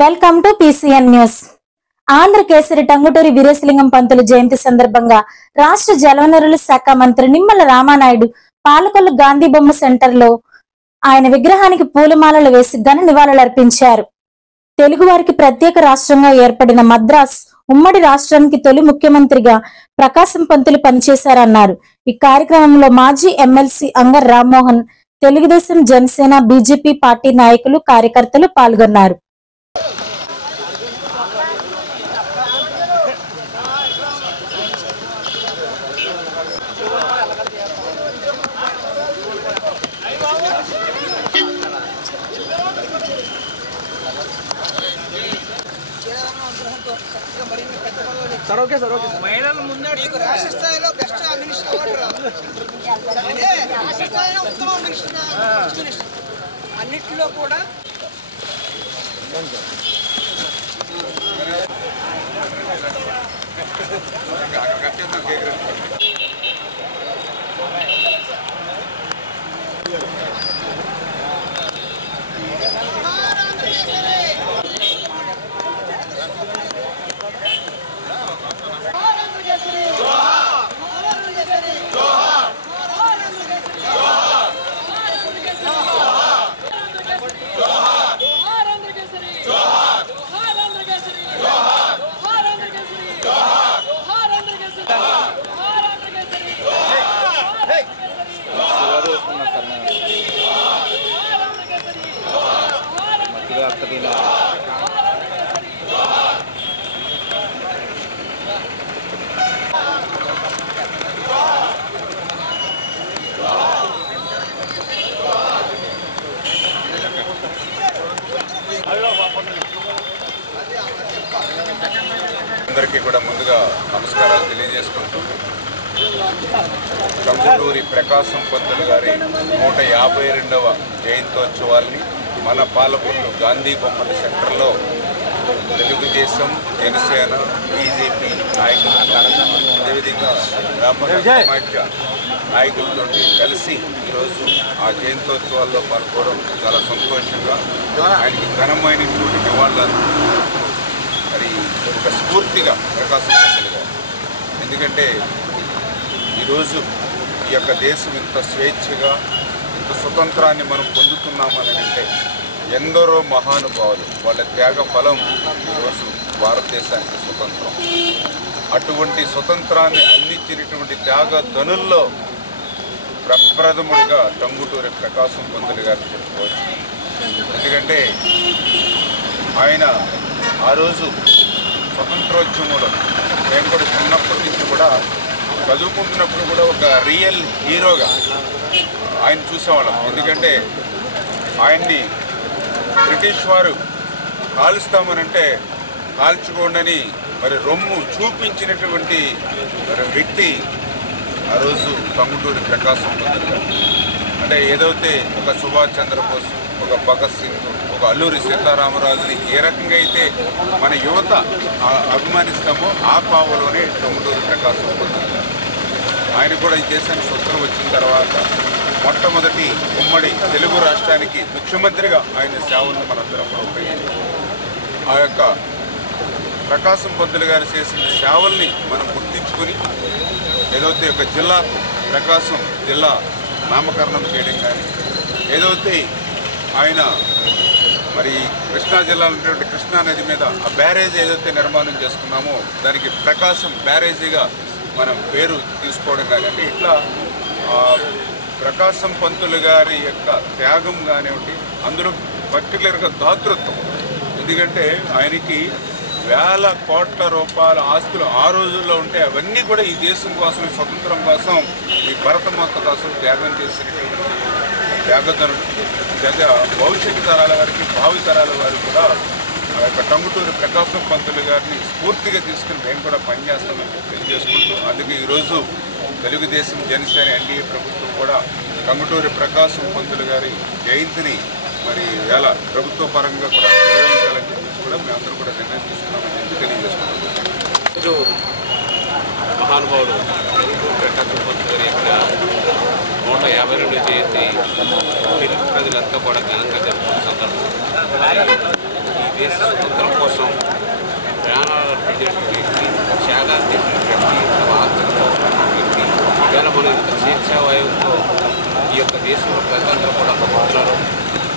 Welcome to PCN news. Andhra Kesari Tanguturi Veeresalingam Pantulu జయంతి సందర్భంగా రాష్ట్ర జలవనరుల శాఖ మంత్రి నిమ్మల రామానాయుడు పాలకొల్లు గాంధీ బొమ్మ సెంటర్ లో ఆయన విగ్రహానికి పూలమాలలు వేసి ఘన నివాళులర్పించారు. తెలుగు వారికి ప్రత్యేక రాష్ట్రంగా ఏర్పడిన మద్రాస్ ఉమ్మడి రాష్ట్రానికి తొలి ముఖ్యమంత్రిగా ప్రకాశం పంతులు పనిచేశారన్నారు. ఈ కార్యక్రమంలో మాజీ MLC అంగర్ Rammohan, Telugu Desam, Janasena, BJP party నాయకులు, కార్యకర్తలు పాల్గొన్నారు. सर ओके महिళల ముందే మీకు రాష్ట్ర స్థాయిలో బెస్ట్ మినిస్టర్ అవార్డు అంటే రాష్ట్ర స్థాయిలో ఉత్తమ మినిస్టర్ అన్నిటిలో కూడా అందరికీ కూడా ముందుగా నమస్కారాలు తెలియజేసుకుంటూ టంగుటూరి ప్రకాశం పంతులు గారి 152వ జయంతోత్సవాల్ని మన పాలకొల్లు గాంధీ బొమ్మల సెంటర్లో తెలుగుదేశం, జనసేన, బీజేపీ నాయకులు, అదేవిధంగా బ్రాహ్మణ సమాజ నాయకులతో కలిసి ఈరోజు ఆ జయంతోత్సవాల్లో పాల్గొనడం చాలా సంతోషంగా, ఆయనకి ఘనమైనటువంటి నివాళులు మరి ఒక స్ఫూర్తిగా ప్రకాశం పంతులు గారు. ఎందుకంటే ఈరోజు ఈ యొక్క దేశం ఇంత స్వేచ్ఛగా, ఇంత స్వతంత్రాన్ని మనం పొందుతున్నామని అంటే ఎందరో మహానుభావులు వాళ్ళ త్యాగ ఫలం ఈరోజు భారతదేశానికి స్వతంత్రం. అటువంటి స్వతంత్రాన్ని అందించినటువంటి త్యాగ ధనుల్లో ప్రప్రథముడిగా టంగుటూరి ప్రకాశం పంతులు గారు చెప్పుకోవచ్చు. ఎందుకంటే ఆయన ఆ రోజు స్వతంత్రోద్యమంలో మేము కూడా చిన్నప్పటి నుంచి కూడా చదువుకుంటున్నప్పుడు కూడా ఒక రియల్ హీరోగా ఆయన చూసేవాళ్ళం. ఎందుకంటే ఆయన్ని బ్రిటిష్ వారు కాలుస్తామనంటే కాల్చుకోండి మరి రొమ్ము చూపించినటువంటి మరి వ్యక్తి ఆ రోజు టంగుటూరి ప్రకాశం పంతులు గారు. అంటే ఏదైతే ఒక సుభాష్ చంద్రబోస్, ఒక భగత్ సింగ్, ఒక అల్లూరి సీతారామరాజుని ఏ రకంగా అయితే మన యువత అభిమానిస్తామో ఆ పావలోనే టంగుటూరి ప్రకాశం పంతులు గారు. ఆయన కూడా ఈ దేశానికి స్వతంత్రం వచ్చిన తర్వాత మొట్టమొదటి ఉమ్మడి తెలుగు రాష్ట్రానికి ముఖ్యమంత్రిగా ఆయన సేవలను మనందరం కూడా ఉపయోగించాం. ఆ యొక్క ప్రకాశం పంతులు గారు చేసిన సేవల్ని మనం గుర్తించుకొని ఏదైతే ఒక జిల్లాకు ప్రకాశం జిల్లా నామకరణం చేయడం కానీ, ఏదైతే ఆయన మరి కృష్ణా జిల్లాలో ఉన్నటువంటి కృష్ణా నది మీద ఆ బ్యారేజ్ ఏదైతే నిర్మాణం చేసుకున్నామో దానికి ప్రకాశం బ్యారేజీగా మనం పేరు తీసుకోవడం కానీ, అంటే ఇట్లా ప్రకాశం పంతులు గారి యొక్క త్యాగం కానివ్వండి, అందులో పర్టికులర్గా దాతృత్వం. ఎందుకంటే ఆయనకి వేల కోట్ల రూపాయల ఆస్తులు ఆ రోజుల్లో ఉంటే అవన్నీ కూడా ఈ దేశం కోసం, స్వతంత్రం కోసం, ఈ భరతమాత కోసం త్యాగం చేసినటువంటి త్యాగధనుడు. లేదా భవిష్యత్తు తరాల వారికి, భావి తరాల వారు కూడా ఆ యొక్క టంగుటూరి ప్రకాశం పంతులు గారిని స్ఫూర్తిగా తీసుకుని మేము కూడా పనిచేస్తామని తెలియజేసుకుంటూ, అందుకే ఈరోజు తెలుగుదేశం, జనసేన, ఎన్డీఏ ప్రభుత్వం కూడా టంగుటూరి ప్రకాశం పంతులు గారి జయంతిని మరి వేళ ప్రభుత్వ పరంగా కూడా నిర్వహించాలని చెప్పేసి కూడా మేమందరూ కూడా నిర్ణయం తీసుకున్నామని చెప్పి తెలియజేసుకుంటున్నాం. మహానుభావుడు ప్రకాశం పంతులు గారి యొక్క 152 జయంతి తెలుగు ప్రజలంతా కూడా ఘనంగా జరుపుకున్న సందర్భం. ఈ దేశ స్వతంత్రం కోసం ప్రాణాలు అర్పించినటువంటి వ్యక్తి, త్యాగాలు చేసినటువంటి వ్యక్తి, తమ ఆస్తులతో వ్యక్తి. ఇవాళ మనం ఇంత స్వేచ్ఛావాయువుతో ఈ యొక్క దేశంలో ప్రజలందరూ కూడా బతుకుతున్నారు.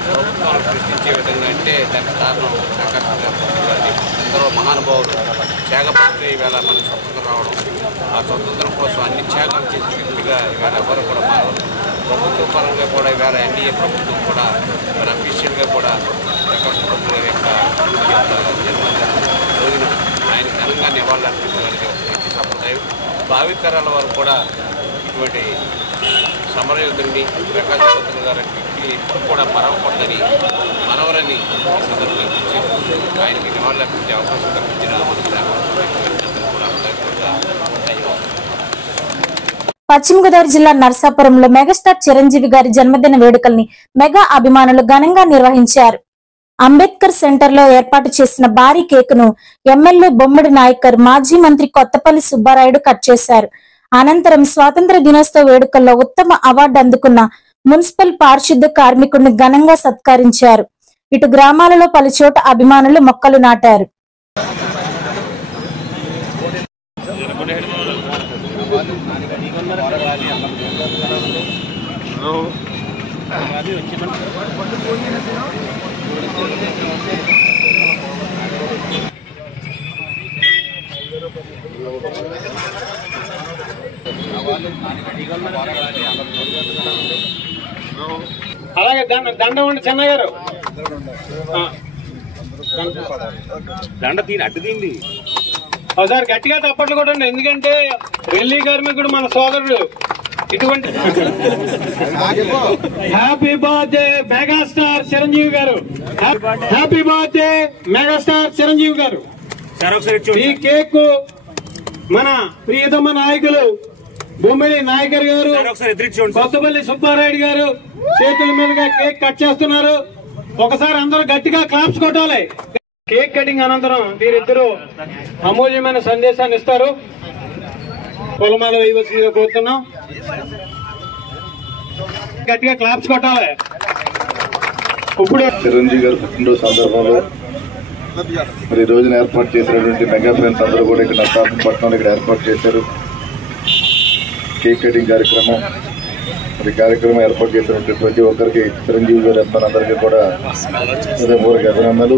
ప్రభుత్వాలు ప్రశ్నించే విధంగా అంటే దానికి కారణం ప్రకాశం గారి ఎందరో మహానుభావులు త్యాగపడితే ఈవేళ మనకు స్వతంత్రం రావడం, ఆ స్వతంత్రం కోసం అన్ని త్యాగాలు చేసిన వ్యక్తిగా ఈవేళ ఎవరు కూడా మారరు. ప్రభుత్వ పరంగా కూడా ఈవేళ ఎన్డీఏ ప్రభుత్వం కూడా మరి అఫీషియల్గా కూడా ప్రకాశం పంతులు గారి యొక్క జన్మదిన రోజున ఆయన ఘనంగా నివాళులు అర్పించగలిగే వ్యక్తి సంప్రదాయం. భావితరాల వారు కూడా ఇటువంటి సమరయోధుడిని ప్రకాశం పంతులు గారి వ్యక్తి ఎప్పుడు కూడా మరవకూడదని మనవరని ఈ సందర్భంగా గుర్తించి ఆయనకి నివాళులు అర్పించే అవకాశం కల్పించిన మన కూడా ధన్యవాదాలు. పశ్చిమ గోదావరి జిల్లా నర్సాపురంలో మెగాస్టార్ చిరంజీవి గారి జన్మదిన వేడుకల్ని మెగా అభిమానులు ఘనంగా నిర్వహించారు. అంబేద్కర్ సెంటర్ లో ఏర్పాటు చేసిన భారీ కేక్ ను ఎమ్మెల్యే బొమ్మడి నాయకర్, మాజీ మంత్రి కొత్తపల్లి సుబ్బారాయుడు కట్ చేశారు. అనంతరం స్వాతంత్ర దినోత్సవ వేడుకల్లో ఉత్తమ అవార్డు అందుకున్న మున్సిపల్ పారిశుద్ధ కార్మికుడిని ఘనంగా సత్కరించారు. ఇటు గ్రామాలలో పలుచోట అభిమానులు మొక్కలు నాటారు. అలాగే దండ ఉండి చెన్నయ్య గారు దండ తీని అడ్డు తీండి ఒకసారి గట్టిగా తప్పట్లు కూడా. ఎందుకంటే రెల్లీ కార్మికుడు మన సోదరుడు. ఇటువంటి హ్యాపీ బర్త్డే మెగాస్టార్ చిరంజీవి గారు, హ్యాపీ బర్త్డే మెగాస్టార్ చిరంజీవి గారు. ఈ కేక్ మన ప్రియతమ నాయకులు బొమ్మిడి నాయకర్ గారు, కొత్తపల్లి సుబ్బారాయుడు గారు చేతుల మీదుగా కేక్ కట్ చేస్తున్నారు. ఒకసారి అందరూ గట్టిగా క్లాప్స్ కొట్టాలి. కేక్ కటింగ్ అనంతరం వీరిద్దరూ అమూల్యమైన సందేశాన్ని ఇస్తారు. పొలమాల వేయవలసిందిగా కోరుతున్నాం. గట్టిగా క్లాప్స్ కొట్టాలి. ఇప్పుడు చిరంజీవి గారు పుట్టినరోజు సందర్భంలో మరి ఈ రోజున ఏర్పాటు చేసినటువంటి మెగా ఫ్రెండ్స్ అందరూ కూడా ఇక్కడ నర్సాపురం ఇక్కడ ఏర్పాటు చేశారు. కేక్ కటింగ్ కార్యక్రమం, మరి కార్యక్రమం ఏర్పాటు చేసినటువంటి ప్రతి ఒక్కరికి చిరంజీవి గారి అందరికీ కూడా హృదయపూర్వక అభినందనలు.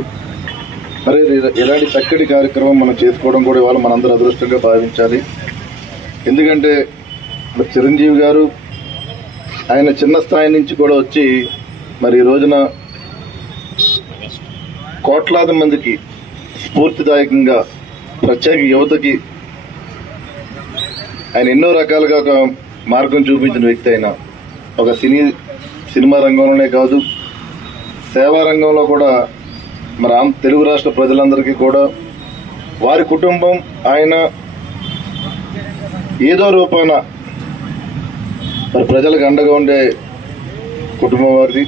మరి ఇలాంటి చక్కటి కార్యక్రమం మనం చేసుకోవడం కూడా ఇవాళ మనందరూ అదృష్టంగా భావించాలి. ఎందుకంటే చిరంజీవి గారు ఆయన చిన్న స్థాయి నుంచి కూడా వచ్చి మరి ఈ రోజున కోట్లాది మందికి స్ఫూర్తిదాయకంగా ప్రత్యేక యువతకి ఆయన ఎన్నో రకాలుగా ఒక మార్గం చూపించిన వ్యక్తి. అయినా ఒక సినిమా రంగంలోనే కాదు, సేవా రంగంలో కూడా మరి తెలుగు రాష్ట్ర ప్రజలందరికీ కూడా వారి కుటుంబం ఆయన ఏదో రూపాన మరి ప్రజలకు అండగా ఉండే కుటుంబం వారిది.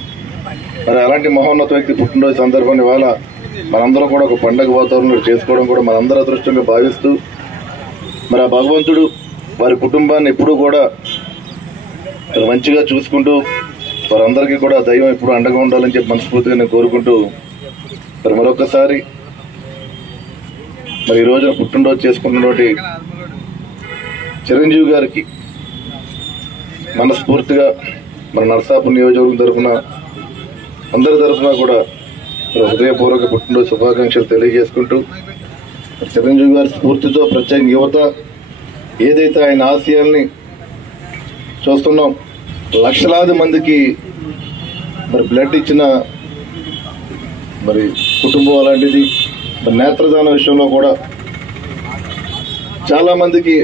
మరి అలాంటి మహోన్నత వ్యక్తి పుట్టినరోజు సందర్భాన్ని ఇవాళ మనందరం కూడా ఒక పండగ వాతావరణంలో చేసుకోవడం కూడా మనందరూ అదృష్టంగా భావిస్తూ మరి ఆ భగవంతుడు వారి కుటుంబాన్ని ఎప్పుడూ కూడా మంచిగా చూసుకుంటూ వారందరికీ కూడా దైవం ఎప్పుడు అండగా ఉండాలని చెప్పి మనస్ఫూర్తిగా నేను కోరుకుంటూ మరి మరొకసారి మరి ఈ రోజున పుట్టినరోజు చేసుకున్నటువంటి చిరంజీవి గారికి మనస్ఫూర్తిగా మన నర్సాపురం నియోజకవర్గం తరఫున అందరి తరఫున కూడా హృదయపూర్వక పుట్టినరోజు శుభాకాంక్షలు తెలియజేసుకుంటూ చిరంజీవి గారి స్ఫూర్తితో ప్రత్యేక యువత ఏదైతే ఆయన ఆశయాల్ని చూస్తున్నాం, లక్షలాది మందికి మరి బ్లడ్ ఇచ్చిన మరి కుటుంబం అలాంటిది. మరి నేత్రదాన విషయంలో కూడా చాలా మందికి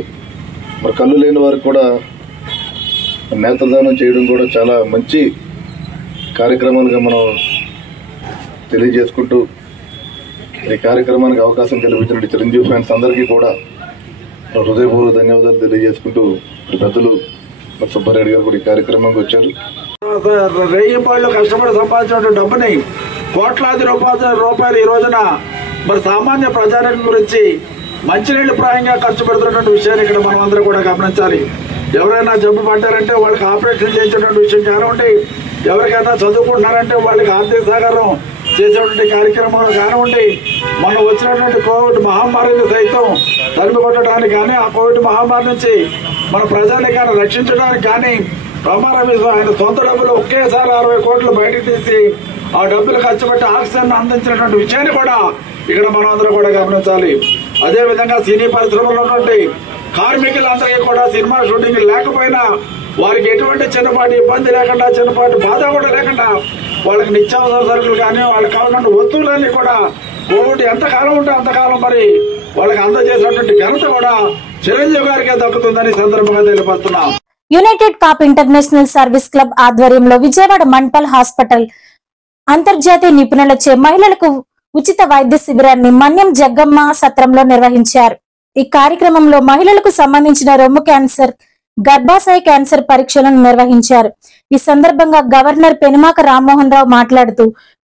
మరి కళ్ళు లేని వారికి కూడా నేత్రదానం చేయడం కూడా చాలా మంచి కార్యక్రమాలుగా మనం తెలియజేసుకుంటూ ఈ కార్యక్రమానికి అవకాశం కల్పించిన చిరంజీవి ఫ్యాన్స్ అందరికీ కూడా హృదయపూర్వక ధన్యవాదాలు తెలియజేసుకుంటూ పెద్దలు సుబ్బారెడ్డి గారు కూడా ఈ కార్యక్రమానికి వచ్చారు. 1000 పాళ్ళు కష్టపడి సంపాదించిన డబ్బుని కోట్లాది రూపాయలు ఈ రోజున మరి సామాన్య ప్రజానికం గురించి మంచినీళ్లు ప్రాయంగా ఖర్చు పెడుతున్నటువంటి విషయాన్ని ఇక్కడ మనం అందరూ కూడా గమనించాలి. ఎవరైనా జబ్బు పడ్డారంటే వాళ్ళకి ఆపరేషన్ చేసేటువంటి విషయం కానివ్వండి, ఎవరికైనా చదువుకుంటున్నారంటే వాళ్ళకి ఆర్థిక సహకారం చేసేటువంటి కార్యక్రమాలు కానివ్వండి, మనం వచ్చినటువంటి కోవిడ్ మహమ్మారిని సైతం తరిమి కొట్టడానికి కానీ, ఆ కోవిడ్ మహమ్మారి నుంచి మన ప్రజల్ని కానీ రక్షించడానికి కానీ ఆయన సొంత డబ్బులు ఒకేసారి 60 కోట్లు బయటకు తీసి ఆ డబ్బులు ఖర్చు పెట్టి ఆక్సిజన్ అందించినటువంటి విషయాన్ని కూడా ఇక్కడ మనం అందరూ కూడా గమనించాలి. అదేవిధంగా సినీ పరిశ్రమలో ఉన్నటువంటి కార్మికులందరికీ కూడా సినిమా షూటింగ్ లేకపోయినా వారికి ఎటువంటి చిన్నపాటి ఇబ్బంది లేకుండా, చిన్నపాటి బాధ కూడా లేకుండా వాళ్ళకి నిత్యావసర సరుకులు కానీ, వాళ్ళకి కావాల్సిన వస్తువులన్నీ కూడా కోవిడ్ ఎంతకాలం ఉంటే అంతకాలం మరి వాళ్ళకి అందజేసినటువంటి ఘనత కూడా చిరంజీవి గారికే దక్కుతుందని సందర్భంగా తెలియపరుస్తున్నాం. United cop international service club ఆధ్వర్యంలో విజయవాడ మణిపాల్ హాస్పిటల్ అంతర్జాతీయ నిపుణులచే మహిళలకు ఉచిత వైద్య శిబిరాన్ని మన్యం జగ్గమ్మ సత్రంలో నిర్వహించారు. ఈ కార్యక్రమంలో మహిళలకు సంబంధించిన రొమ్ము క్యాన్సర్, గర్భాశయ క్యాన్సర్ పరీక్షలను నిర్వహించారు. ఈ సందర్భంగా గవర్నర్ పెనుమాక రామ్మోహన్ రావు మాట్లాడుతూ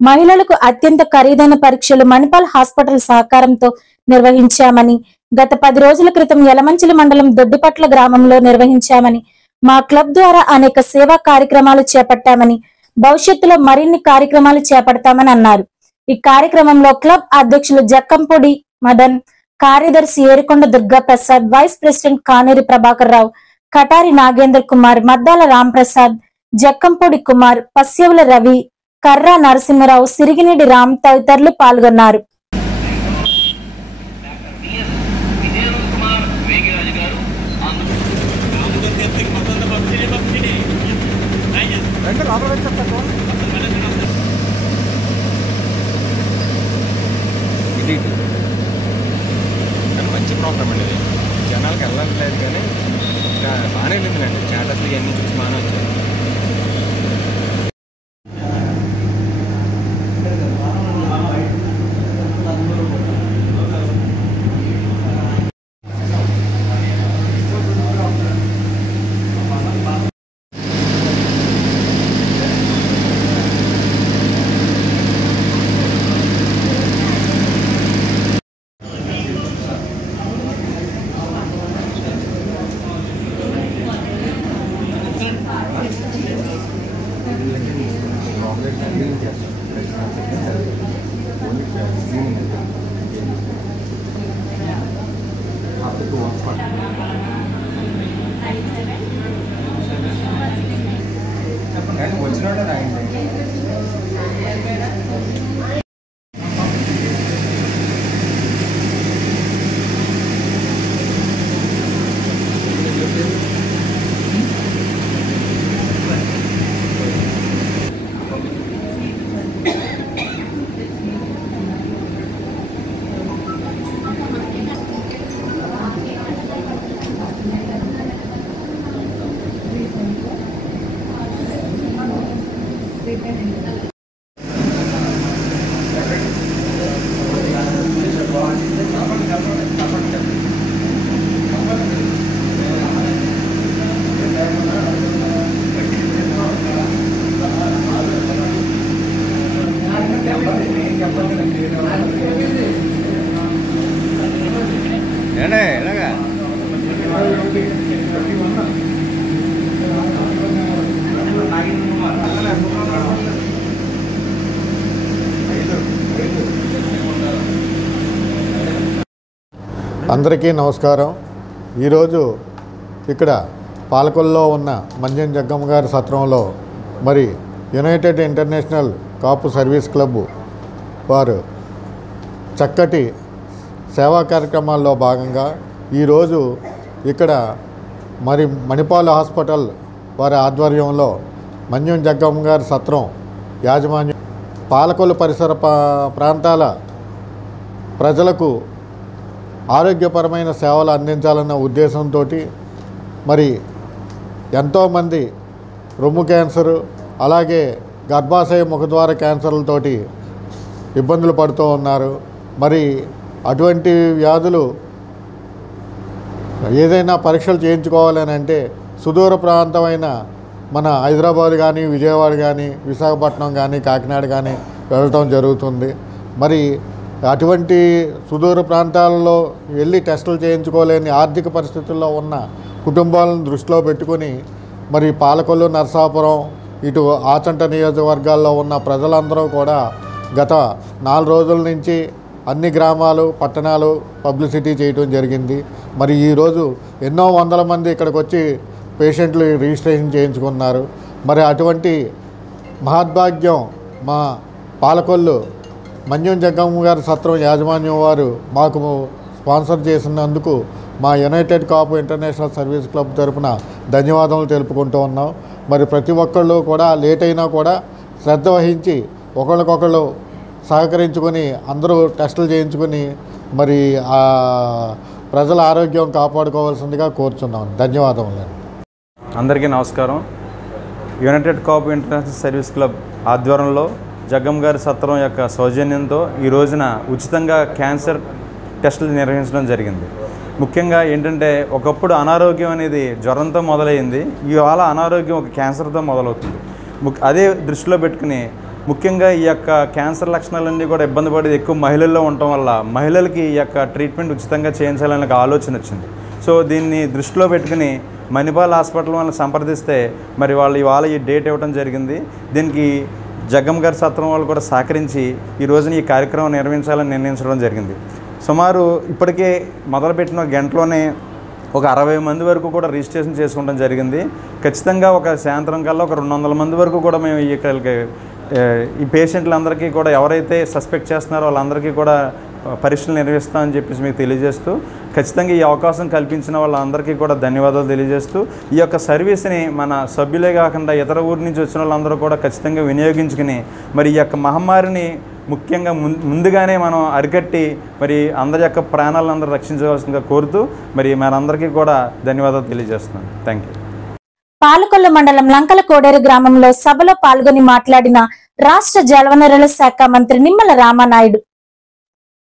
మహిళలకు అత్యంత ఖరీదైన పరీక్షలు మణిపాల్ హాస్పిటల్ సహకారంతో నిర్వహించామని, గత 10 రోజుల క్రితం యలమంచిలి మండలం దొడ్డిపట్ల గ్రామంలో నిర్వహించామని, మా క్లబ్ ద్వారా అనేక సేవా కార్యక్రమాలు చేపట్టామని, భవిష్యత్తులో మరిన్ని కార్యక్రమాలు చేపడతామని అన్నారు. ఈ కార్యక్రమంలో క్లబ్ అధ్యక్షులు జక్కంపొడి మదన్, కార్యదర్శి ఏరుకొండ దుర్గా ప్రసాద్, వైస్ ప్రెసిడెంట్ కానేరి ప్రభాకర్ రావు, కటారి నాగేంద్ర కుమార్, మద్దాల రాంప్రసాద్, జక్కంపొడి కుమార్, పస్యవుల రవి, కర్రా నరసింహరావు, సిరిగినేడి రామ్ తదితరులు పాల్గొన్నారు. మంచి ప్రోగ్రామ్ అండి. జనాలకు వెళ్ళట్లేదు కానీ బాగానే వెళ్ళిందండి. స్టేటస్లు ఇవన్నీ చూసి బాగానే వచ్చాయి. వచ్చినట్టు రాయండి. అందరికీ నమస్కారం. ఈరోజు ఇక్కడ పాలకొల్లో ఉన్న మన్యం జగ్గమ్మ గారి సత్రంలో మరి యునైటెడ్ ఇంటర్నేషనల్ కాపు సర్వీస్ క్లబ్ వారు చక్కటి సేవా కార్యక్రమాల్లో భాగంగా ఈరోజు ఇక్కడ మరి మణిపాల్ హాస్పిటల్ వారి ఆధ్వర్యంలో మన్యం జగ్గమ్మ గారి సత్రం యాజమాన్యం పాలకొల్లు పరిసర ప్రాంతాల ప్రజలకు ఆరోగ్యపరమైన సేవలు అందించాలన్న ఉద్దేశంతో మరి ఎంతోమంది రొమ్ము క్యాన్సరు, అలాగే గర్భాశయ ముఖద్వార క్యాన్సర్లతోటి ఇబ్బందులు పడుతూ ఉన్నారు. మరి అటువంటి వ్యాధులు ఏదైనా పరీక్షలు చేయించుకోవాలని అంటే సుదూర ప్రాంతమైన మన హైదరాబాద్ కానీ, విజయవాడ కానీ, విశాఖపట్నం కానీ, కాకినాడ కానీ వెళ్ళటం జరుగుతుంది. మరి అటువంటి సుదూర ప్రాంతాలలో వెళ్ళి టెస్టులు చేయించుకోలేని ఆర్థిక పరిస్థితుల్లో ఉన్న కుటుంబాలను దృష్టిలో పెట్టుకుని మరి పాలకొల్లు, నరసాపురం, ఇటు ఆచంట నియోజకవర్గాల్లో ఉన్న ప్రజలందరూ కూడా గత 4 రోజుల నుంచి అన్ని గ్రామాలు పట్టణాలు పబ్లిసిటీ చేయడం జరిగింది. మరి ఈరోజు ఎన్నో వందల మంది ఇక్కడికి వచ్చి పేషెంట్లు రిజిస్ట్రేషన్ చేయించుకున్నారు. మరి అటువంటి మహద్భాగ్యం మా పాలకొల్లు మన్యం జగ్గమ్మ గారి సత్రం యాజమాన్యం వారు మాకు స్పాన్సర్ చేసినందుకు మా యునైటెడ్ కాపు ఇంటర్నేషనల్ సర్వీస్ క్లబ్ తరఫున ధన్యవాదాలు తెలుపుకుంటూ ఉన్నాం. మరి ప్రతి ఒక్కళ్ళు కూడా లేట్ అయినా కూడా శ్రద్ధ వహించి ఒకళ్ళకొకళ్ళు సహకరించుకొని అందరూ టెస్టులు చేయించుకొని మరి ప్రజల ఆరోగ్యం కాపాడుకోవాల్సిందిగా కోరుచున్నాం. ధన్యవాదములు. అందరికీ నమస్కారం. యునైటెడ్ కాపు ఇంటర్నేషనల్ సర్వీస్ క్లబ్ ఆధ్వర్యంలో జగ్గమ్మ గారి సత్రం యొక్క సౌజన్యంతో ఈ రోజున ఉచితంగా క్యాన్సర్ టెస్టులు నిర్వహించడం జరిగింది. ముఖ్యంగా ఏంటంటే ఒకప్పుడు అనారోగ్యం అనేది జ్వరంతో మొదలైంది, ఇవాళ అనారోగ్యం ఒక క్యాన్సర్తో మొదలవుతుంది. అదే దృష్టిలో పెట్టుకుని ముఖ్యంగా ఈ యొక్క క్యాన్సర్ లక్షణాలన్నీ కూడా ఇబ్బంది పడేది ఎక్కువ మహిళల్లో ఉండటం వల్ల మహిళలకి ఈ యొక్క ట్రీట్మెంట్ ఉచితంగా చేయించాలనే ఆలోచన వచ్చింది. సో దీన్ని దృష్టిలో పెట్టుకుని మణిపాల్ హాస్పిటల్ వాళ్ళని సంప్రదిస్తే మరి వాళ్ళు ఇవాళ ఈ డేట్ ఇవ్వడం జరిగింది. దీనికి జగ్గమ్మ గారి సత్రం వాళ్ళు కూడా సహకరించి ఈ రోజున ఈ కార్యక్రమం నిర్వహించాలని నిర్ణయించడం జరిగింది. సుమారు ఇప్పటికే మొదలుపెట్టిన గంటలోనే ఒక 60 మంది వరకు కూడా రిజిస్ట్రేషన్ చేసుకోవడం జరిగింది. ఖచ్చితంగా ఒక సాయంత్రం కల్లా ఒక 200 మంది వరకు కూడా మేము ఈ పేషెంట్లందరికీ కూడా ఎవరైతే సస్పెక్ట్ చేస్తున్నారో వాళ్ళందరికీ కూడా పరీక్షలు నిర్వహిస్తామని చెప్పేసి మీకు తెలియజేస్తూ ఖచ్చితంగా ఈ అవకాశం కల్పించిన వాళ్ళందరికీ కూడా ధన్యవాదాలు తెలియజేస్తూ ఈ యొక్క సర్వీస్ని మన సభ్యులే కాకుండా ఇతర ఊరి నుంచి వచ్చిన వాళ్ళందరూ కూడా ఖచ్చితంగా వినియోగించుకుని మరి ఈ యొక్క మహమ్మారిని ముఖ్యంగా ముందుగానే మనం అరికట్టి మరి అందరి యొక్క ప్రాణాలను అందరూ రక్షించవలసిందిగా కోరుతూ మరి మనందరికీ కూడా ధన్యవాదాలు తెలియజేస్తున్నాను. Thank you. పాలకొల్లు మండలం లంకల కోడేరు గ్రామంలో సభలో పాల్గొని మాట్లాడిన రాష్ట్ర జలవనరుల శాఖ మంత్రి నిమ్మల రామానాయుడు.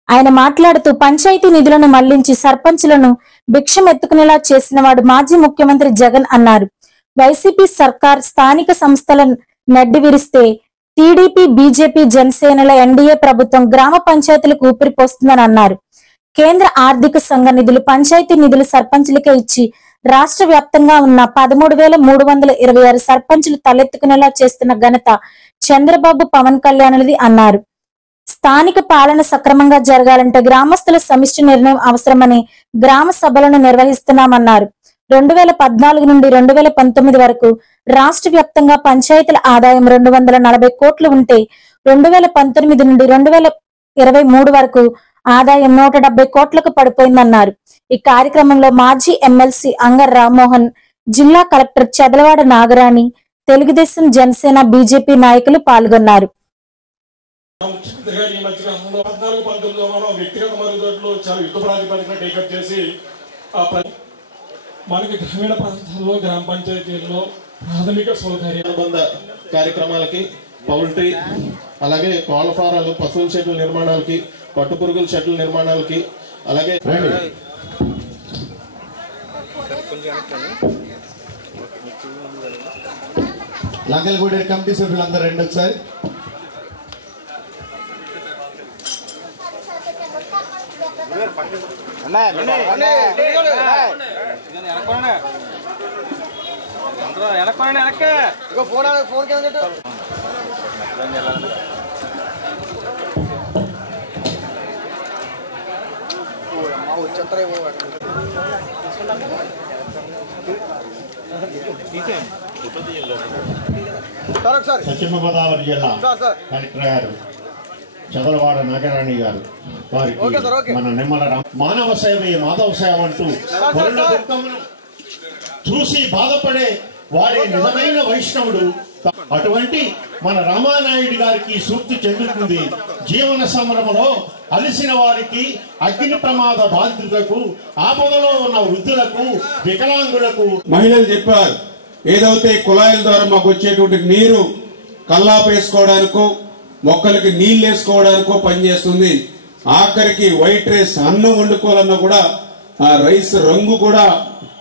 ఆయన మాట్లాడుతూ పంచాయతీ నిధులను మళ్లించి సర్పంచులను భిక్షం ఎత్తుకునేలా చేసిన వాడు మాజీ ముఖ్యమంత్రి జగన్ అన్నారు. వైసీపీ సర్కార్ స్థానిక సంస్థలను నడ్డి విరిస్తే టీడీపీ, బీజేపీ, జనసేనల ఎన్డీఏ ప్రభుత్వం గ్రామ పంచాయతీలకు ఊపిరిపోస్తుందని అన్నారు. కేంద్ర ఆర్థిక సంఘ నిధులు పంచాయతీ నిధులు సర్పంచులకే ఇచ్చి రాష్ట్ర వ్యాప్తంగా ఉన్న 13,326 సర్పంచులు తలెత్తుకునేలా చేస్తున్న ఘనత చంద్రబాబు, పవన్ కళ్యాణ్లది అన్నారు. స్థానిక పాలన సక్రమంగా జరగాలంటే గ్రామస్తుల సమిష్టి నిర్ణయం అవసరమని గ్రామ సభలను నిర్వహిస్తున్నామన్నారు. 2014 నుండి 2019 వరకు రాష్ట్ర వ్యాప్తంగా పంచాయతీల ఆదాయం 240 కోట్లు ఉంటే 2019 నుండి 2023 వరకు ఆదాయం 170 కోట్లకు పడిపోయిందన్నారు. ఈ కార్యక్రమంలో మాజీ ఎమ్మెల్సీ అంగర్ రామ్మోహన్, జిల్లా కలెక్టర్ చెదలవాడ నాగరాణి, తెలుగుదేశం, జనసేన, బీజేపీ నాయకులు పాల్గొన్నారు. మనకి గ్రామీణ ప్రాంతాల్లో గ్రామ పంచాయతీల్లో ప్రాథమిక సౌకర్య అనుబంధ కార్యక్రమాలకి పౌల్ట్రీ, అలాగే కోళ్ల ఫారాలు, పశువుల షెడ్ల నిర్మాణాలకి, పట్టుపురుగుల షెడ్ల నిర్మాణాలకి, అలాగే లంకలగూడెరు కమిటీ సభ్యులందరూ రండి ఒకసారి. పశ్చిమ గోదావరి జిల్లా కలెక్టర్ గారు చదలవాడ నాగరాణి గారు వారికి మన నిమ్మల మానవ సేవ మాధవ సేవ అంటూ చూసి బాధపడే వాడే నిజమైన వైష్ణవుడు. అటువంటి మన రామానాయుడు గారికి సూక్తి చెందుతుంది. జీవన సమరములో అలసిన వారికి, అగ్ని ప్రమాద బాధితులకు, ఆపదలో ఉన్న వృద్ధులకు, వికలాంగులకు మహిళలు చెప్పారు, ఏదైతే కుళాయిల ద్వారా మాకు వచ్చేటువంటి నీరు కల్లాపేసుకోవడానికో మొక్కలకి నీళ్ళు వేసుకోవడానికో పనిచేస్తుంది. ఆఖరికి వైట్ రైస్ అన్నం వండుకోవాలన్నా కూడా ఆ రైస్ రంగు కూడా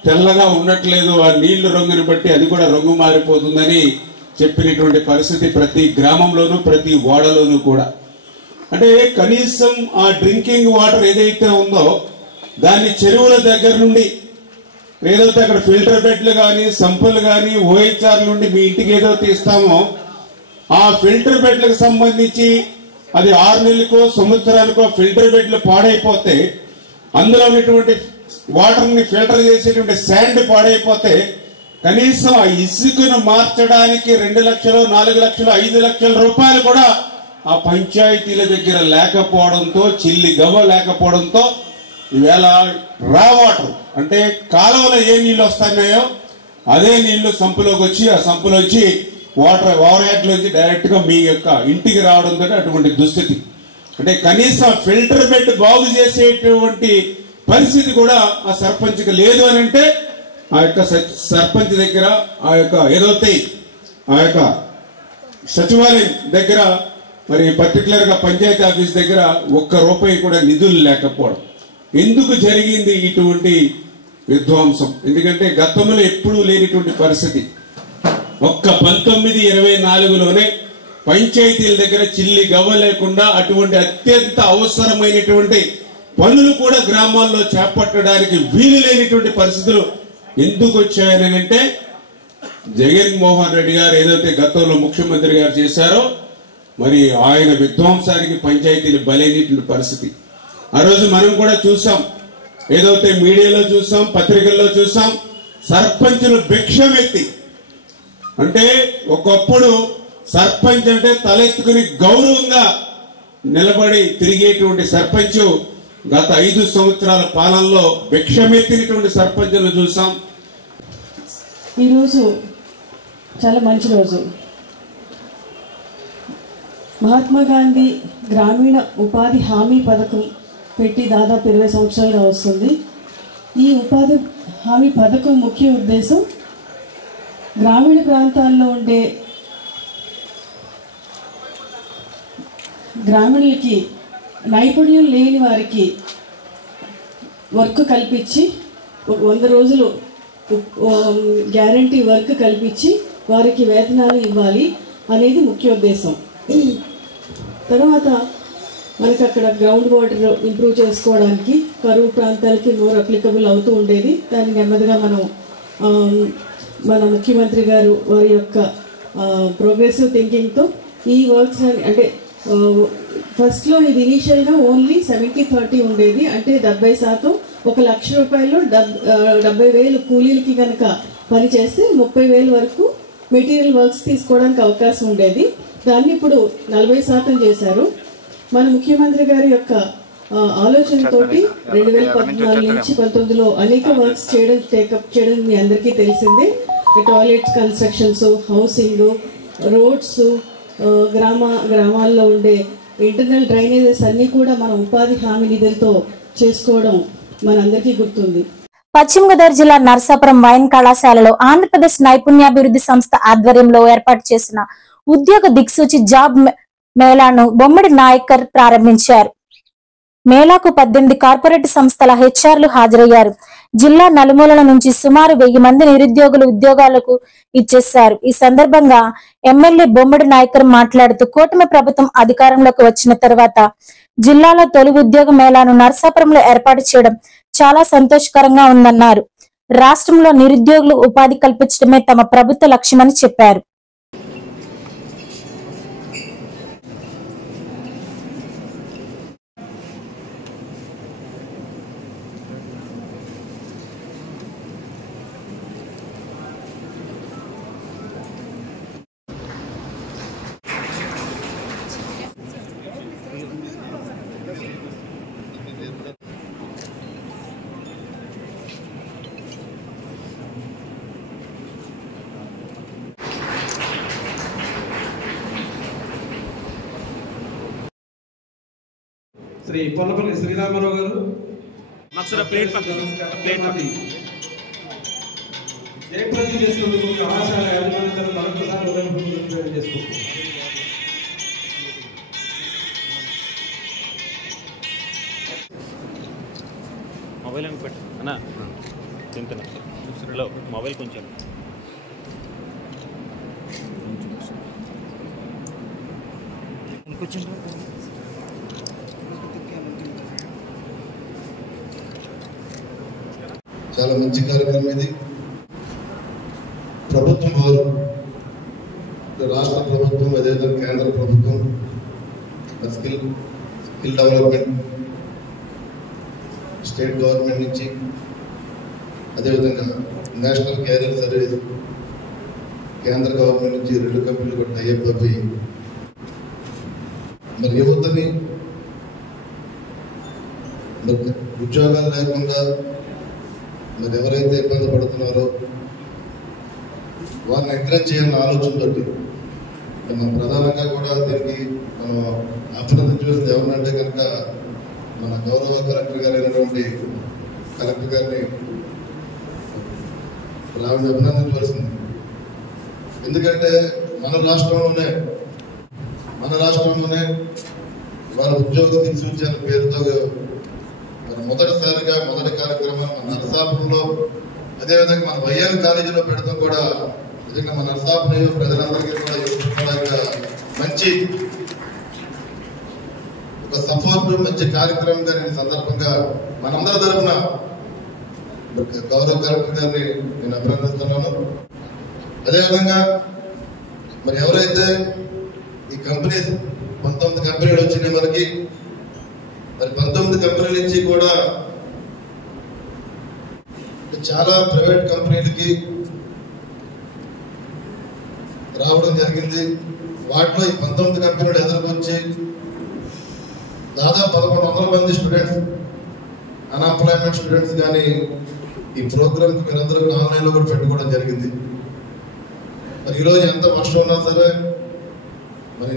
తెల్లగా ఉండట్లేదు, ఆ నీళ్లు రంగుని బట్టి అది కూడా రంగు మారిపోతుందని చెప్పినటువంటి పరిస్థితి ప్రతి గ్రామంలోనూ ప్రతి వాడలోనూ కూడా. అంటే కనీసం ఆ డ్రింకింగ్ వాటర్ ఏదైతే ఉందో దాన్ని చెరువుల దగ్గర నుండి ఏదైతే అక్కడ ఫిల్టర్ బెడ్లు కానీ, సంపులు కానీ, ఓహెచ్ఆర్ నుండి మీ ఇంటికి ఏదైతే ఇస్తామో ఆ ఫిల్టర్ బెడ్లకు సంబంధించి అది 6 నెలలకో సంవత్సరానికో ఫిల్టర్ బెడ్లు పాడైపోతే, అందులో ఉన్నటువంటి వాటర్ని ఫిల్టర్ చేసేటువంటి శాండ్ పాడైపోతే కనీసం ఆ ఇసుకను మార్చడానికి 2 లక్షలు 4 లక్షలు 5 లక్షల రూపాయలు కూడా ఆ పంచాయతీల దగ్గర లేకపోవడంతో, చిల్లి గవ్వ లేకపోవడంతో ఈవేళ రా వాటర్ అంటే కాలువలో ఏ నీళ్లు వస్తున్నాయో అదే నీళ్లు సంపులోకి వచ్చి, ఆ సంపులోంచి ఓవర్ హెడ్ లోంచి డైరెక్ట్ గా మీ యొక్క ఇంటికి రావడంతో అటువంటి దుస్థితి. అంటే కనీసం ఫిల్టర్ బెడ్ బాగు చేసేటువంటి పరిస్థితి కూడా ఆ సర్పంచ్కి లేదు అని అంటే, ఆ యొక్క సర్పంచ్ దగ్గర ఆ యొక్క ఏదైతే ఆ యొక్క సచివాలయం దగ్గర మరి పర్టికులర్ గా పంచాయతీ ఆఫీస్ దగ్గర 1 రూపాయి కూడా నిధులు లేకపోవడం. ఎందుకు జరిగింది ఇటువంటి విధ్వంసం? ఎందుకంటే గతంలో ఎప్పుడూ లేనిటువంటి పరిస్థితి. ఒక్క 1924లోనే పంచాయతీల దగ్గర చిల్లి గవ్వ లేకుండా అటువంటి అత్యంత అవసరమైనటువంటి పనులు కూడా గ్రామాల్లో చేపట్టడానికి వీలు లేనిటువంటి పరిస్థితులు ఎందుకు వచ్చాయని అంటే, జగన్మోహన్ రెడ్డి గారు ఏదైతే గతంలో ముఖ్యమంత్రి గారు చేశారో మరి ఆయన విధ్వంసానికి పంచాయతీలు బలైనటువంటి పరిస్థితి. ఆ రోజు మనం కూడా చూసాం, ఏదైతే మీడియాలో చూసాం, పత్రికల్లో చూసాం, సర్పంచులు భిక్షమెత్తి, అంటే ఒకప్పుడు సర్పంచ్ అంటే తలెత్తుకుని గౌరవంగా నిలబడి తిరిగేటువంటి సర్పంచ్ గత 5 సంవత్సరాల పాలనలో భిక్షమెత్తినటువంటి సర్పంచులు చూసాం. ఈరోజు చాలా మంచి రోజు. మహాత్మా గాంధీ గ్రామీణ ఉపాధి హామీ పథకం పెట్టి దాదాపు 20 సంవత్సరాలుగా వస్తుంది. ఈ ఉపాధి హామీ పథకం ముఖ్య ఉద్దేశం గ్రామీణ ప్రాంతాల్లో ఉండే గ్రామీణులకి, నైపుణ్యం లేని వారికి వర్క్ కల్పించి 100 రోజులు గ్యారంటీ వర్క్ కల్పించి వారికి వేతనాలు ఇవ్వాలి అనేది ముఖ్య ఉద్దేశం. తర్వాత మనకి అక్కడ గ్రౌండ్ వాటర్ ఇంప్రూవ్ చేసుకోవడానికి కరువు ప్రాంతాలకి మోర్ అప్లికబుల్ అవుతూ ఉండేది. దాన్ని నెమ్మదిగా మన ముఖ్యమంత్రి గారు వారి యొక్క ప్రోగ్రెసివ్ థింకింగ్తో ఈ వర్క్స్ అంటే ఫస్ట్లో ఇది ఇనీషియల్గా ఓన్లీ 70-30 ఉండేది. అంటే 70%. 1 లక్ష రూపాయలు 70,000 కూలీలకి కనుక పని చేస్తే 30,000 వరకు మెటీరియల్ వర్క్స్ తీసుకోవడానికి అవకాశం ఉండేది. దాన్ని ఇప్పుడు 40% చేశారు. మన ముఖ్యమంత్రి గారి యొక్క ఆలోచనతోటి 2014 నుంచి 19లో అనేక వర్క్స్ టేకప్ చేయడం మీ అందరికీ తెలిసిందే. టాయిలెట్స్ కన్స్ట్రక్షన్స్, హౌసింగ్, రోడ్స్, గ్రామాల్లో ఉండే ఇంటర్నల్ డ్రైనేజెస్ అన్నీ కూడా మన ఉపాధి హామీ నిధులతో చేసుకోవడం మనందరికీ గుర్తుంది. పశ్చిమ గోదావరి జిల్లా నరసాపురం వైన్ కళాశాలలో ఆంధ్రప్రదేశ్ నైపుణ్యాభివృద్ధి సంస్థ ఆధ్వర్యంలో ఏర్పాటు చేసిన ఉద్యోగ దిక్సూచి జాబ్ మేళాను బొమ్మడి నాయకర్ ప్రారంభించారు. మేళాకు 18 కార్పొరేట్ సంస్థల హెచ్ఆర్లు హాజరయ్యారు. జిల్లా నలుమూలల నుంచి సుమారు 1000 మంది నిరుద్యోగులు ఉద్యోగాలకు ఇచ్చేశారు. ఈ సందర్భంగా ఎమ్మెల్యే బొమ్మడి నాయకర్ మాట్లాడుతూ, కూటమి ప్రభుత్వం అధికారంలోకి వచ్చిన తర్వాత జిల్లాలో తొలి ఉద్యోగ మేళాను నరసాపురంలో ఏర్పాటు చేయడం చాలా సంతోషకరంగా ఉందన్నారు. రాష్ట్రంలో నిరుద్యోగులు ఉపాధి కల్పించడమే తమ ప్రభుత్వ లక్ష్యమని చెప్పారు. శ్రీ పొన్నపల్లి శ్రీరామారావు గారు జయప్రదం చేసినందుకు కళాశాల యాజమాన్యం మరొకసారి చేసుకుంటాం. మొబైల్ అని పెట్టు అన్నా, తింటున్నా మొబైల్ కొంచెం ఇంకొంచెం చాలా మంచి కార్యక్రమం ఇది. ప్రభుత్వం వారు, రాష్ట్ర ప్రభుత్వం, అదేవిధంగా కేంద్ర ప్రభుత్వం స్కిల్ డెవలప్మెంట్ స్టేట్ గవర్నమెంట్ నుంచి, అదేవిధంగా నేషనల్ క్యారియర్ సర్వీస్ కేంద్ర గవర్నమెంట్ నుంచి 2 కంపెనీలు కూడా టైఅప్ అయిపోయి మరి యువతని ఉద్యోగాలు లేకుండా మరి ఎవరైతే ఇబ్బంది పడుతున్నారో వారిని ఎంకరేజ్ చేయాలన్న ఆలోచనతోటి మనం ప్రధానంగా కూడా దీనికి మనం అభినందించవలసింది ఎవరినంటే కనుక మన గౌరవ కలెక్టర్ గారు అయినటువంటి కలెక్టర్ గారిని అభినందించవలసింది. ఎందుకంటే మన రాష్ట్రంలోనే వారి ఉద్యోగ దిక్సూచన పేరుతో మరి మొదటిసారిగా మొదటి కార్యక్రమం మన నరసాపురంలో, అదేవిధంగా మన వైఆర్ కాలేజీలో పెడతాం కూడా నిజంగా మన నరసాపురం ప్రజలందరికీ కూడా మంచి ఒక సపోర్ట్, మంచి కార్యక్రమంగా నేను సందర్భంగా మనందరి తరఫున గౌరవ కలెక్టర్ గారిని నేను అభినందిస్తున్నాను. అదేవిధంగా మరి ఎవరైతే ఈ కంపెనీస్ 19 కంపెనీలు వచ్చినాయి మనకి, మరి 19 కంపెనీల నుంచి కూడా చాలా ప్రైవేట్ కంపెనీలకి రావడం జరిగింది. వాటిలో ఈ 19 కంపెనీలు ఎదుర్కొచ్చి దాదాపు 1100 మంది స్టూడెంట్స్, అన్ఎంప్లాయ్మెంట్ స్టూడెంట్స్ కానీ ఈ ప్రోగ్రామ్కి మీరందరూ ఆన్లైన్లో కూడా పెట్టుకోవడం జరిగింది. మరి ఈరోజు ఎంత వర్షం ఉన్నా సరే మరి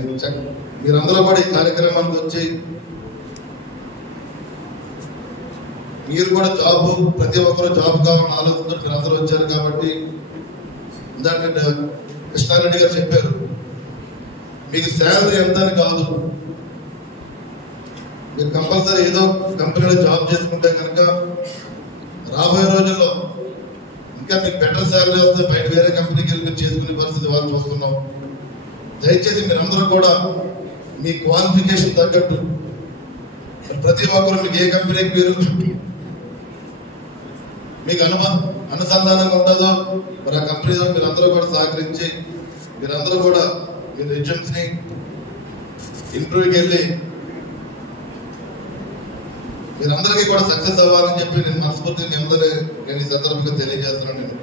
మీరందరూ కూడా ఈ కార్యక్రమానికి వచ్చి మీరు కూడా జాబ్, ప్రతి ఒక్కరూ జాబ్ కావాలని ఆలోచనతో మీరు అందరూ వచ్చారు. కాబట్టి ఇందాక కృష్ణారెడ్డి గారు చెప్పారు, మీకు శాలరీ ఎంత అని కాదు, మీరు కంపల్సరీ ఏదో కంపెనీలో జాబ్ చేసుకుంటే కనుక రాబోయే రోజుల్లో ఇంకా మీకు బెటర్ శాలరీ వస్తే బయట వేరే కంపెనీకి వెళ్ళి మీరు చేసుకునే పరిస్థితి వాళ్ళు చూస్తున్నాం. దయచేసి మీరందరూ కూడా మీ క్వాలిఫికేషన్ తగ్గట్టు ప్రతి ఒక్కరు మీకు ఏ కంపెనీకి మీకు అనుసంధానంగా ఉంటుందో మరి ఆ కంపెనీతో మీరందరూ కూడా సహకరించి మీరందరూ కూడా మీ రెజ్యూమ్స్ ని ఇంటర్వ్యూకి వెళ్ళి మీరందరికీ కూడా సక్సెస్ అవ్వాలని చెప్పి నేను మనస్ఫూర్తిగా నేను ఈ సందర్భంగా తెలియజేస్తున్నాను.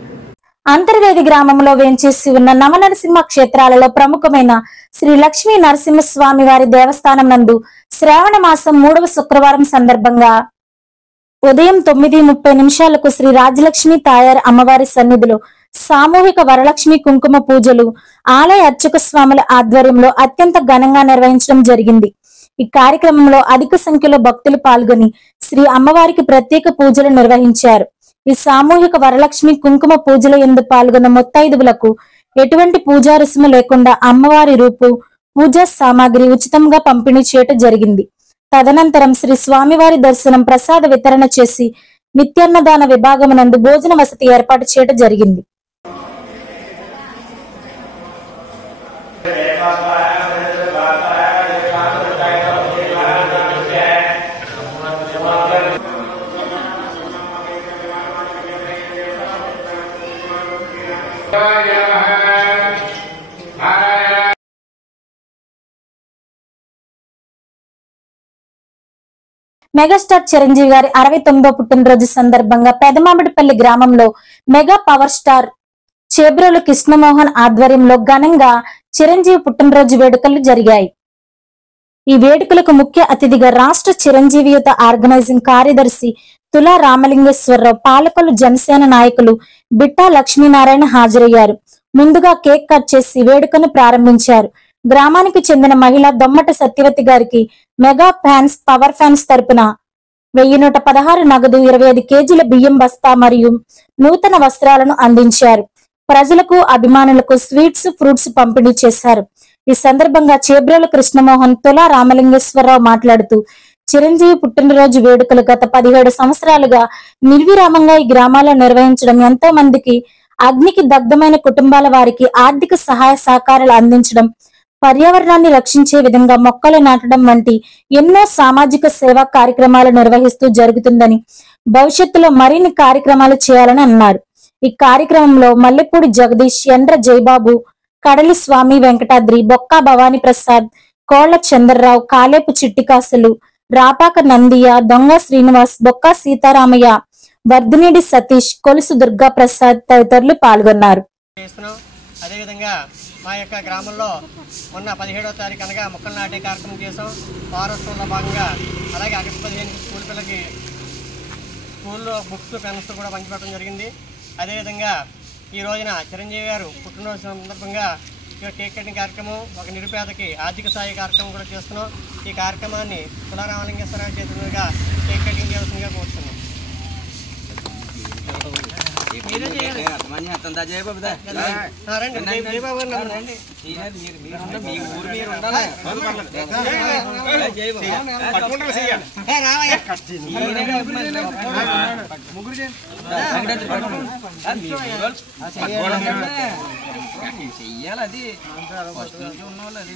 అంతర్వేది గ్రామంలో వేంచేసి ఉన్న నవనరసింహ క్షేత్రాలలో ప్రముఖమైన శ్రీ లక్ష్మీ నరసింహస్వామి వారి దేవస్థానం నందు శ్రావణ మాసం 3వ శుక్రవారం సందర్భంగా ఉదయం 9:30 శ్రీ రాజలక్ష్మి తాయారు అమ్మవారి సన్నిధిలో సామూహిక వరలక్ష్మి కుంకుమ పూజలు ఆలయ అర్చక స్వాముల ఆధ్వర్యంలో అత్యంత ఘనంగా నిర్వహించడం జరిగింది. ఈ కార్యక్రమంలో అధిక సంఖ్యలో భక్తులు పాల్గొని శ్రీ అమ్మవారికి ప్రత్యేక పూజలు నిర్వహించారు. ఈ సామూహిక వరలక్ష్మి కుంకుమ పూజల యందు పాల్గొన్న ముత్తైదువులకు ఎటువంటి పూజా రుసుము లేకుండా అమ్మవారి రూపు, పూజా సామాగ్రి ఉచితంగా పంపిణీ చేయటం జరిగింది. తదనంతరం శ్రీ స్వామివారి దర్శనం, ప్రసాద వితరణ చేసి నిత్యాన్నదాన విభాగమునందు భోజన వసతి ఏర్పాటు చేయటం జరిగింది. మెగాస్టార్ చిరంజీవి గారి 69వ పుట్టినరోజు సందర్భంగా పెదమామిడిపల్లి గ్రామంలో mega power star Chebrolu Krishnamohan ఆధ్వర్యంలో ఘనంగా చిరంజీవి పుట్టినరోజు వేడుకలు జరిగాయి. ఈ వేడుకలకు ముఖ్య అతిథిగా రాష్ట్ర చిరంజీవి యుత ఆర్గనైజింగ్ కార్యదర్శి తులా రామలింగేశ్వరరావు, పాలకొల్లు జనసేన నాయకులు బిట్టా లక్ష్మీనారాయణ హాజరయ్యారు. ముందుగా కేక్ కట్ చేసి వేడుకను ప్రారంభించారు. గ్రామానికి చెందిన మహిళ దొమ్మట సత్యవతి గారికి మెగా ఫ్యాన్స్ పవర్ ఫ్యాన్స్ తరపున 1116 నగదు, 25 కేజీల బియ్యం బస్తా మరియు నూతన వస్త్రాలను అందించారు. ప్రజలకు, అభిమానులకు స్వీట్స్, ఫ్రూట్స్ పంపిణీ చేశారు. ఈ సందర్భంగా చేబ్రోలు కృష్ణమోహన్, తులా రామలింగేశ్వరరావు మాట్లాడుతూ చిరంజీవి పుట్టినరోజు వేడుకలు గత 17 సంవత్సరాలుగా నిర్విరామంగా ఈ గ్రామాల్లో నిర్వహించడం, ఎంతో మందికి అగ్నికి దగ్ధమైన కుటుంబాల వారికి ఆర్థిక సహాయ సహకారాలు అందించడం, పర్యావరణాన్ని రక్షించే విధంగా మొక్కలు నాటడం వంటి ఎన్నో సామాజిక సేవా కార్యక్రమాలు నిర్వహిస్తూ జరుగుతుందని, భవిష్యత్తులో మరిన్ని కార్యక్రమాలు చేయాలని అన్నారు. ఈ కార్యక్రమంలో మల్లెపూడి జగదీష్, ఎండ్ర జయబాబు, కడలి స్వామి వెంకటాద్రి, బొక్కా భవానీ ప్రసాద్, కోళ్ల చంద్రరావు, కాలేపు చిట్టికాసులు, రాపాక నందియ, దొంగ శ్రీనివాస్, బొక్క సీతారామయ్య, వర్ధినేడి సతీష్, కొలుసు దుర్గా ప్రసాద్ తదితరులు పాల్గొన్నారు. అదేవిధంగా మా యొక్క గ్రామంలో మొన్న 17వ తారీఖు అనగా మొక్కలు నాటే కార్యక్రమం చేసాం. వారోత్సవంలో భాగంగా అలాగే ఆగస్టు 15 స్కూల్ పిల్లలకి స్కూల్లో బుక్స్ పెన్స్ కూడా పంచిపెట్టడం జరిగింది. అదేవిధంగా ఈ రోజున చిరంజీవి గారు పుట్టినరోజు సందర్భంగా కేక్ కటింగ్ కార్యక్రమం, ఒక నిరుపేదకి ఆర్థిక సాయ కార్యక్రమం కూడా చేస్తున్నాం. ఈ కార్యక్రమాన్ని కులారామలింగేశ్వరరావు చేతుల మీదుగా కేక్ కటింగ్ చేయాల్సిందిగా కోరుతున్నాం. చెయ్యాలి అది ఫస్ట్ నుంచి ఉన్నవాళ్ళు అది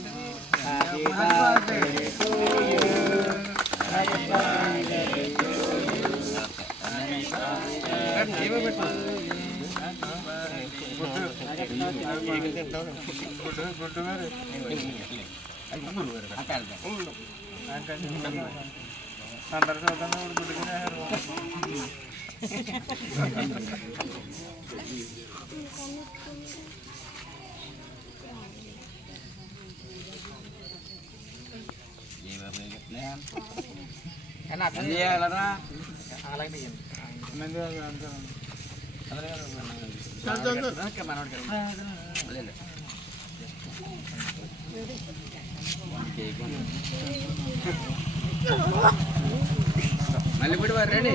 అర్థం చేయాలరా అలాగే మళ్ళీ కూడా రండి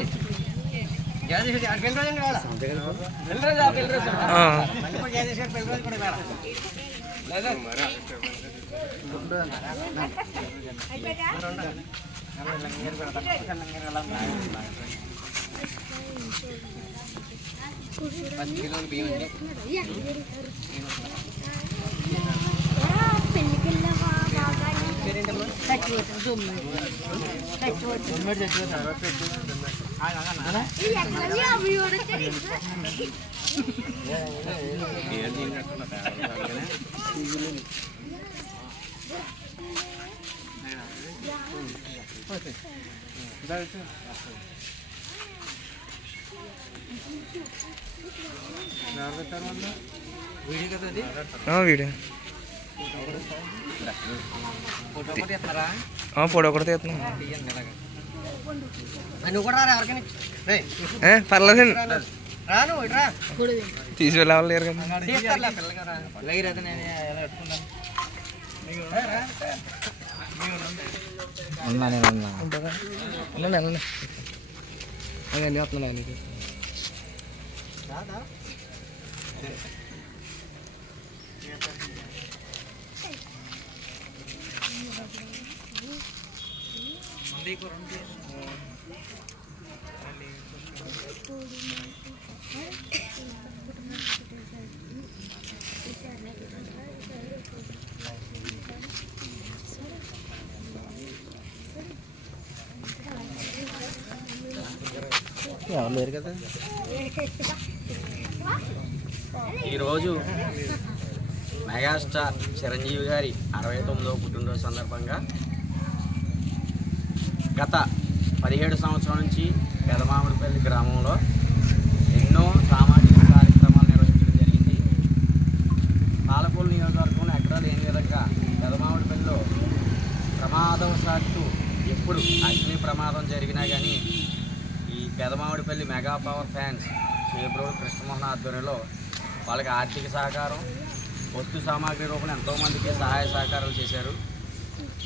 వీడియో ఫోటో కూడా తీస్తున్నాం. పర్లేదండి తీసుకెళ్ళాలి లేరు కదా. అన్నీ వస్తున్నాయి నీకు ఈరోజు మెగాస్టార్ చిరంజీవి గారి 69వ పుట్టినరోజు సందర్భంగా గత 17 సంవత్సరాల నుంచి పెదమామిడిపల్లి గ్రామంలో ఎన్నో సామాజిక కార్యక్రమాలు నిర్వహించడం జరిగింది. పాలకొల్లు నియోజకవర్గంలో ఎక్కడా లేని విధంగా పెదమామిడిపల్లిలో ప్రమాదవశాత్తు ఎప్పుడు అగ్ని ప్రమాదం జరిగినా కానీ ఈ Pedamamidipalli mega power fans Chebrolu Krishnamohan ఆధ్వర్యంలో వాళ్ళకి ఆర్థిక సహకారం, వస్తు సామాగ్రి రూపంలో ఎంతోమందికి సహాయ సహకారాలు చేశారు.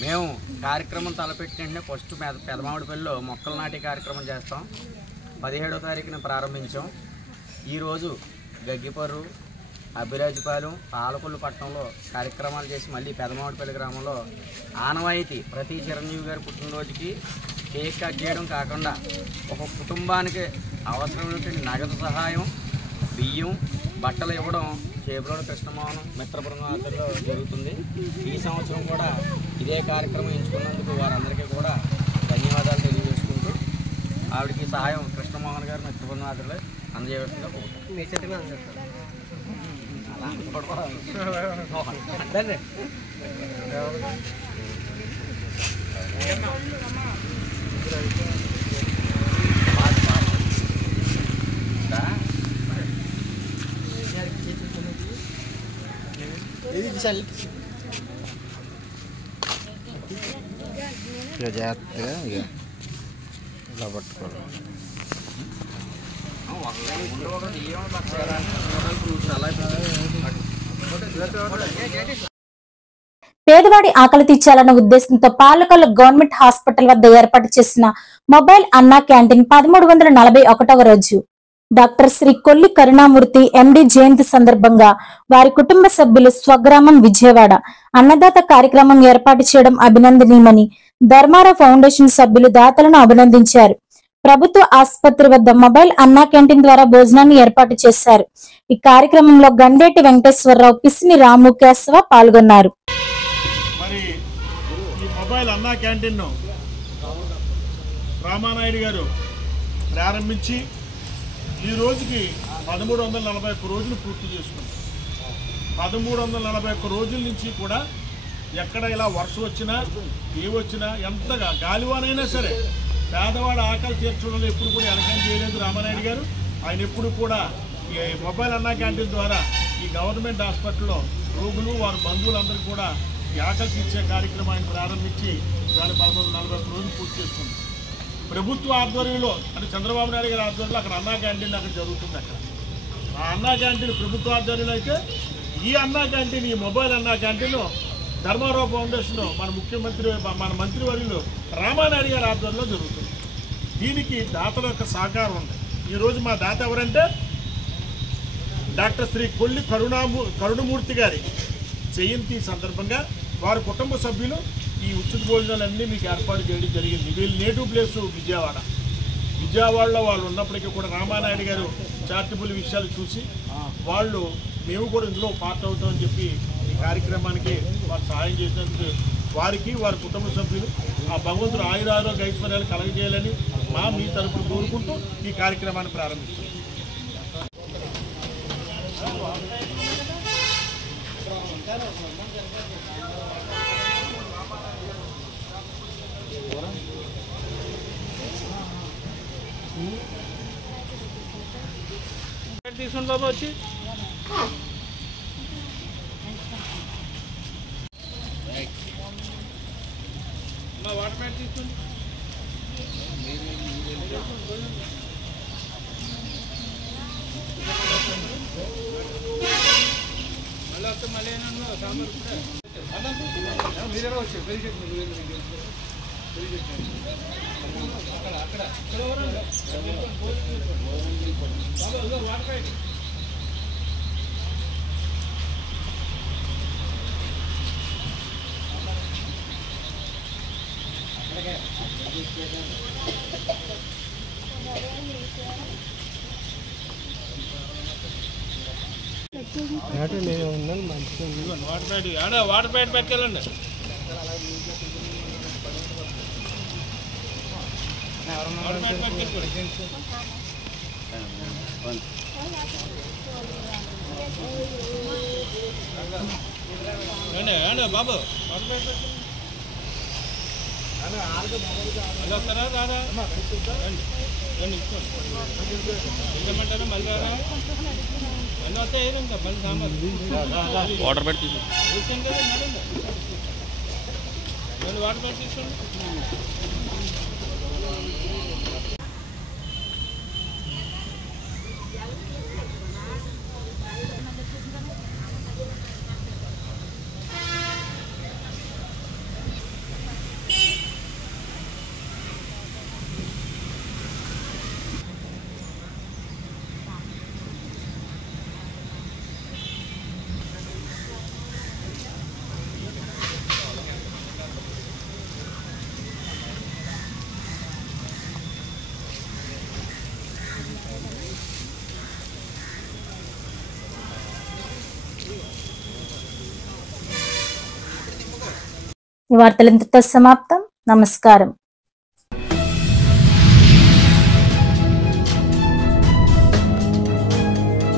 మేము కార్యక్రమం తలపెట్టిన ఫస్ట్ పెదమామిడిపల్లిలో మొక్కలు నాటే కార్యక్రమం చేస్తాం. 17వ తారీఖున ప్రారంభించాం. ఈరోజు గగ్గిపర్రు, అభిరాజ్పాలెం, పాలకొల్లు పట్టణంలో కార్యక్రమాలు చేసి మళ్ళీ పెదమామిడిపల్లి గ్రామంలో ఆనవాయితీ ప్రతి చిరంజీవి గారి పుట్టినరోజుకి కేక్ కట్ చేయడం కాకుండా ఒక కుటుంబానికి అవసరమైనటువంటి నగదు సహాయం, బియ్యం, బట్టలు ఇవ్వడం చేబ్రోలు కృష్ణమోహన్ మిత్ర బృందాలలో జరుగుతుంది. ఈ సంవత్సరం కూడా ఇదే కార్యక్రమం ఎంచుకున్నందుకు వారందరికీ కూడా ధన్యవాదాలు తెలియజేసుకుంటూ ఆవిడకి సహాయం కృష్ణమోహన్ గారు మిత్ర బృందాలలో అందజేయవలసిందిగా కోరుకుంటున్నాం. జాగ్రత్తగా ఇక ఇలా పట్టుకోవాలి. పేదవాడి ఆకలి తీర్చాలన్న ఉద్దేశంతో పాలకొల్లు గవర్నమెంట్ హాస్పిటల్ వద్ద ఏర్పాటు చేసిన మొబైల్ అన్నా క్యాంటీన్ 1341వ రోజు డాక్టర్ శ్రీ కొల్లి కరుణామూర్తి ఎండి జయంతి సందర్భంగా వారి కుటుంబ సభ్యులు స్వగ్రామం విజయవాడ అన్నదాత కార్యక్రమం ఏర్పాటు చేయడం అభినందనీయమని ధర్మారా ఫౌండేషన్ సభ్యులు దాతలను అభినందించారు. ప్రభుత్వ ఆసుపత్రి వద్ద మొబైల్ అన్నా క్యాంటీన్ ద్వారా భోజనాన్ని ఏర్పాటు చేశారు. ఈ కార్యక్రమంలో గండేటి వెంకటేశ్వరరావు, పిసిని రాము, కేశవ పాల్గొన్నారు. మరి ఈ మొబైల్ అన్నా క్యాంటీన్ను రామానాయుడు గారు ప్రారంభించి ఈ రోజుకి 1341 రోజులు పూర్తి చేసుకున్నారు. 1341 రోజుల నుంచి కూడా ఎక్కడ ఇలా వర్షం వచ్చినా ఏవొచ్చినా ఎంతగా గాలివానైనా సరే పేదవాడు ఆకలి తీర్చడంలో ఎప్పుడు కూడా వెనకం చేయలేదు రామానాయుడు గారు. ఆయన ఎప్పుడు కూడా ఈ మొబైల్ అన్నా క్యాంటీన్ ద్వారా ఈ గవర్నమెంట్ హాస్పిటల్లో రోగులు వారి బంధువులందరూ కూడా ఈ ఆకలి తీర్చే కార్యక్రమాన్ని ప్రారంభించి దాని 1341 రోజులు పూర్తి చేసుకుంది. ప్రభుత్వ ఆధ్వర్యంలో అంటే చంద్రబాబు నాయుడు గారి ఆధ్వర్యంలో అక్కడ అన్నా క్యాంటీన్ అక్కడ జరుగుతుంది. అక్కడ ఆ అన్నా క్యాంటీన్ ప్రభుత్వ ఆధ్వర్యంలో అయితే ఈ అన్నా క్యాంటీన్ ఈ మొబైల్ అన్నా క్యాంటీన్ ధర్మారావు ఫౌండేషన్ మన మంత్రివర్యులు రామానాయుడు గారి ఆధ్వర్యంలో జరుగుతుంది. దీనికి దాతల యొక్క సహకారం ఉంది. ఈరోజు మా దాత ఎవరంటే డాక్టర్ శ్రీ కొల్లి కరుణమూర్తి గారి జయంతి సందర్భంగా వారి కుటుంబ సభ్యులు ఈ ఉచిత భోజనాలన్నీ మీకు ఏర్పాటు చేయడం జరిగింది. వీళ్ళు నేటివ్ ప్లేస్ విజయవాడలో వాళ్ళు ఉన్నప్పటికీ కూడా రామానాయుడు గారు చారిటబుల్ విషయాలు చూసి వాళ్ళు మేము కూడా ఇందులో పార్ట్ అవుతామని చెప్పి ఈ కార్యక్రమానికి వారు సహాయం చేసినందుకు వారికి వారి కుటుంబ సభ్యులు ఆ భగవంతుడు ఆయురారోగ్య ఐశ్వర్యాలు కలగజేయాలని మీ తరపున కోరుకుంటూ ఈ కార్యక్రమాన్ని ప్రారంభిస్తున్నాం. తీసుకోండి బాబా వచ్చి వాటర్ ప్యాడ్ తీసుకోండి. మళ్ళీ వస్తే మళ్ళీ సాంబార్ మీరే వచ్చారు అక్కడ వాటర్ ప్యాడ్ వాటర్ ప్యాడ్ పెట్టుకెళ్ళండి. వాటర్ ప్యాడ్ పెట్టుకెళ్ళి బాబు వాటర్ ప్యాడ్ పెట్టుకెళ్ళి వస్తారా రారా ఇంకమంటారా మళ్ళీ రారా అన్నీ వస్తాయి ఇంకా మళ్ళీ సాంబార్ వాటర్ పెట్టి తీసుకోండి కదా మళ్ళీ వాటర్ పెట్టి తీసుకోండి. ఈ వార్తలు ఇంతటితో సమాప్తం. నమస్కారం.